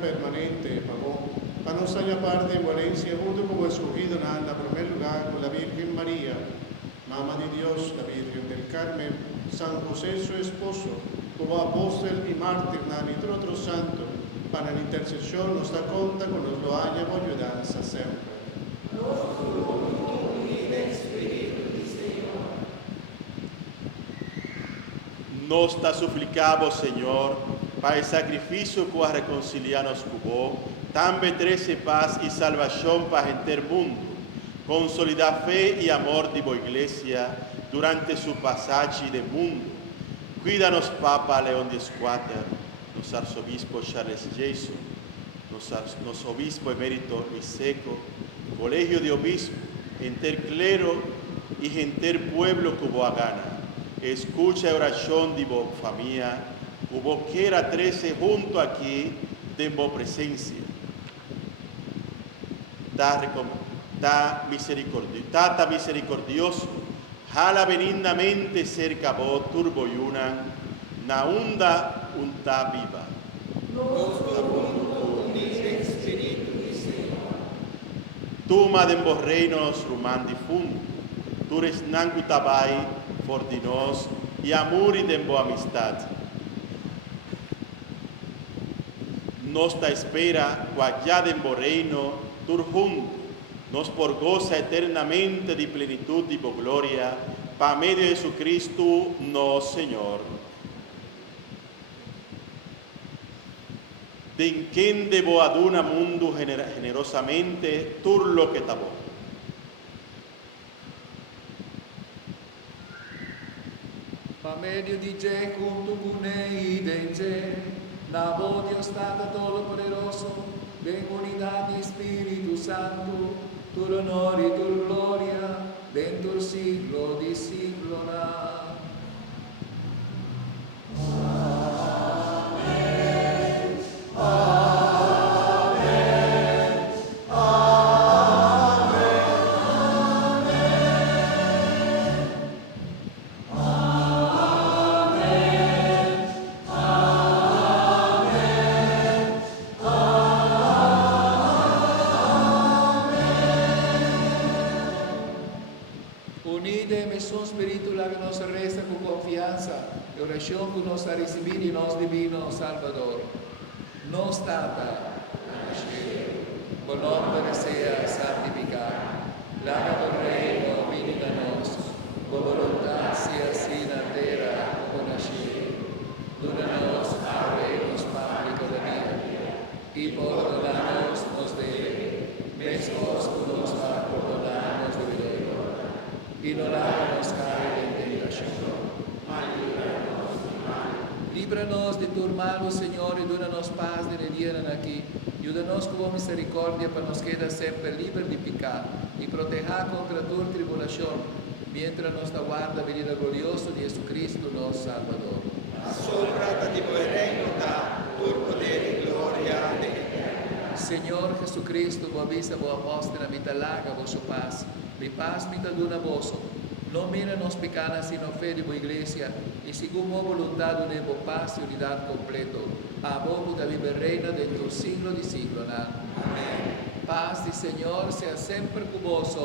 permanente, pagó. Para no salir parte en Valencia, junto con el surgido en la primer lugar con la Virgen María, Mamá de Dios, la Virgen del Carmen, San José su esposo, como apóstol y mártir, y otros santos, para la intercesión nos da conta con los lo haya ayudanza siempre. Nos te suplicamos, Señor, para el sacrificio que a reconciliarnos cubo, también trece paz y salvación para gente del mundo, consolidar fe y amor de la Iglesia durante su pasaje del mundo. Cuídanos, Papa León XIV, los arzobispo Charles Jason, los obispo emérito Luis Seco, colegio de obispos, gente clero y gente pueblo que vos gana. Escucha oración de vos familia, hubo quiera 13 junto aquí de vos presencia. Ta misericordioso, jala benignamente cerca vos turbo y una, na unda unta viva. Tuma de vos reinos rumán difunto, tú eres nangutabay, fortinos y amor y de boa amistad. Nos ta espera, guayá de reino, turjun, nos por goza eternamente de plenitud y gloria, pa medio de Jesucristo, no Señor. De quien debo aduna mundo generosamente, tur lo que tabo. Pa medio di te junto con y de te, la voz Dios Tata Todopoderoso, de unidad y Espíritu Santo, tu honor y tu gloria, dentro del siglo di siglo. Oración que nos ha recibido y nos divino Salvador. Nos tata, con nombre sea santificado. La del reino venga a nos, con voluntad sea así en la tierra como en el cielo. Dónanos a reinos público de vida, y perdónanos nos debe, mesmos que nos va a perdonarnos de vida. Y no la hagas caer en tentación. Líbranos de tu hermano, Señor, y dónanos paz de día aquí. Ayúdanos con misericordia para nos quedar siempre libres de pecado y proteger contra toda tribulación, mientras nos aguarda la venida gloriosa de Jesucristo, nuestro Salvador. Sobrata di tuo reino da, tu potere e gloria. Señor Jesucristo, vos avisa vos apóstol, mi talaga vos paz. Mi paz mi taluna vos. No mira nos pecanas sino fe de vos iglesia, y según vos voluntad de vos paz y unidad completo. A vos da vive reina dentro del siglo de siglo. Amén. Paz y Señor sea siempre con vos.